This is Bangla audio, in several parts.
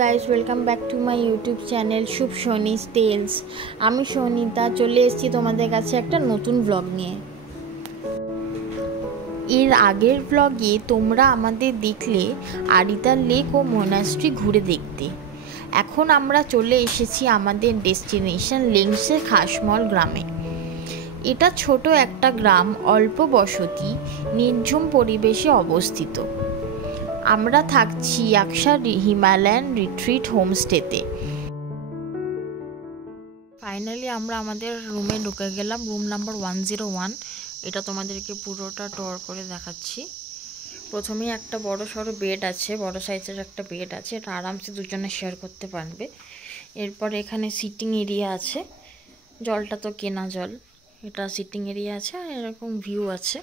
Guys, welcome back to my YouTube channel Shubho Sonis tales. আমি সোনিতা চলে এসেছি তোমাদের কাছে একটা নতুন ব্লগ নিয়ে। এর আগের ব্লগে তোমরা আমাদের দেখলে আরিতা লেক ও মোনাস্ট্রি ঘুরে দেখতে। এখন আমরা চলে এসেছি আমাদের ডেস্টিনেশন লেন্সের খাসমল গ্রামে। এটা ছোট একটা গ্রাম, অল্প বসতি, নির্ঝুম পরিবেশে অবস্থিত। আমরা থাকছি আকশা হিমালয়ান রিট্রিট হোমস্টেতে। ফাইনালি আমরা আমাদের রুমে ঢুকে গেলাম, রুম নাম্বার 101। এটা তোমাদেরকে পুরোটা ট্যুর করে দেখাচ্ছি। প্রথমেই একটা বড় সড়ো বেড আছে, বড় সাইজের একটা বেড আছে, এটা আরামসে দুজনে শেয়ার করতে পারবে। এরপর এখানে সিটিং এরিয়া আছে, জলটা তো কেনা জল, এটা সিটিং এরিয়া আছে। আর এরকম ভিউ আছে,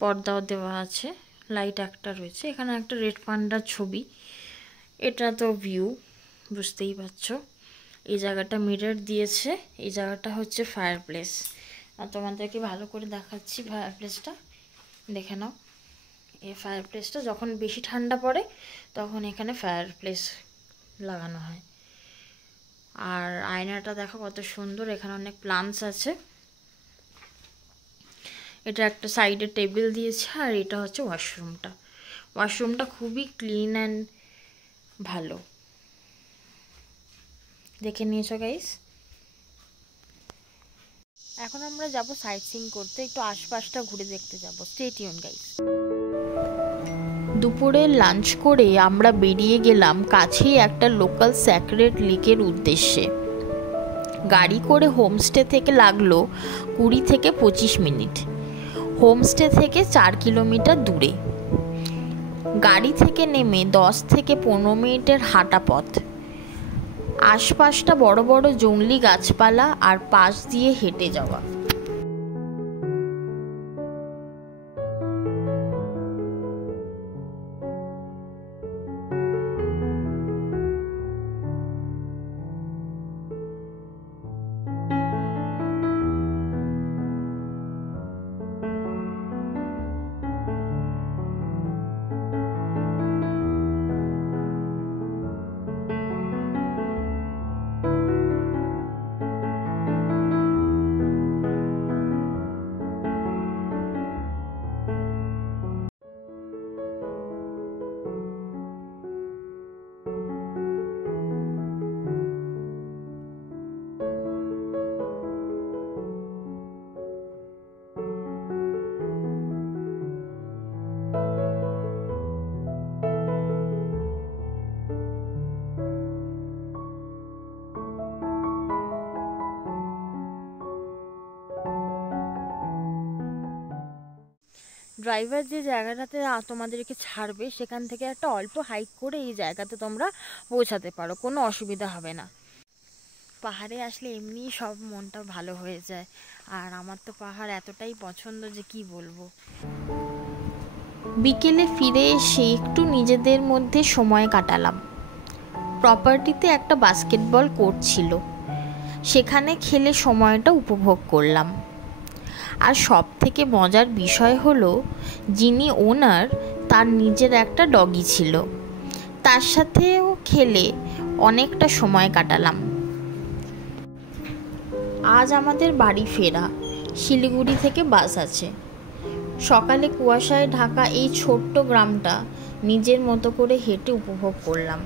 পর্দাও দেওয়া আছে, লাইট একটা রয়েছে। এখানে একটা রেড পান্ডার ছবি, এটা তো ভিউ বুঝতেই পারছো। এই জায়গাটা মিরর দিয়েছে, এই জায়গাটা হচ্ছে ফায়ার প্লেস। আর তোমাদেরকে ভালো করে দেখাচ্ছি ফায়ার প্লেসটা, দেখে নাও। এই ফায়ার প্লেসটা যখন বেশি ঠান্ডা পড়ে তখন এখানে ফায়ার প্লেস লাগানো হয়। আর আয়নাটা দেখো কত সুন্দর, এখানে অনেক প্লান্টস আছে। এটা একটা সাইডে টেবিল দিয়েছে। আর এটা হচ্ছে ওয়াশরুমটা। ওয়াশরুমটা খুবই ক্লিন অ্যান্ড ভালো, দেখে নিয়েছো গাইস। এখন আমরা যাব সাইট সিইং করতে, একটু আশপাশটা ঘুরে দেখতে যাব। Stay tune guys. দুপুরে লাঞ্চ করে আমরা বেরিয়ে গেলাম কাছেই একটা লোকাল স্যাক্রেড লেকের উদ্দেশ্যে। গাড়ি করে হোমস্টে থেকে লাগলো 20 থেকে 25 মিনিট। হোমস্টে থেকে 4 কিলোমিটার দূরে। গাড়ি থেকে নেমে 10 থেকে 15 মিনিটের হাঁটা পথ। আশপাশটা বড় বড় জংলি গাছপালা আর পাশ দিয়ে হেঁটে যাওয়া। ড্রাইভার যে জায়গাটাতে তোমাদেরকে ছাড়বে সেখান থেকে একটা অল্প হাইক করে এই জায়গাতে তোমরা পৌঁছাতে পারো, কোনো অসুবিধা হবে না। পাহাড়ে আসলে এমনি সব মনটা ভালো হয়ে যায়। আর আমার তো পাহাড় এতটাই পছন্দ যে কি বলবো। বিকেলে ফিরে এসে একটু নিজেদের মধ্যে সময় কাটালাম। প্রপার্টিতে একটা বাস্কেটবল কোর্ট ছিল, সেখানে খেলে সময়টা উপভোগ করলাম। আর সব থেকে মজার বিষয় হলো, যিনি ওনার তার নিজের একটা ডগি ছিল, তার সাথেও খেলে অনেকটা সময় কাটালাম। আজ আমাদের বাড়ি ফেরা। শিলিগুড়ি থেকে বাস আছে। সকালে কুয়াশায় ঢাকা এই ছোট্ট গ্রামটা নিজের মতো করে হেঁটে উপভোগ করলাম।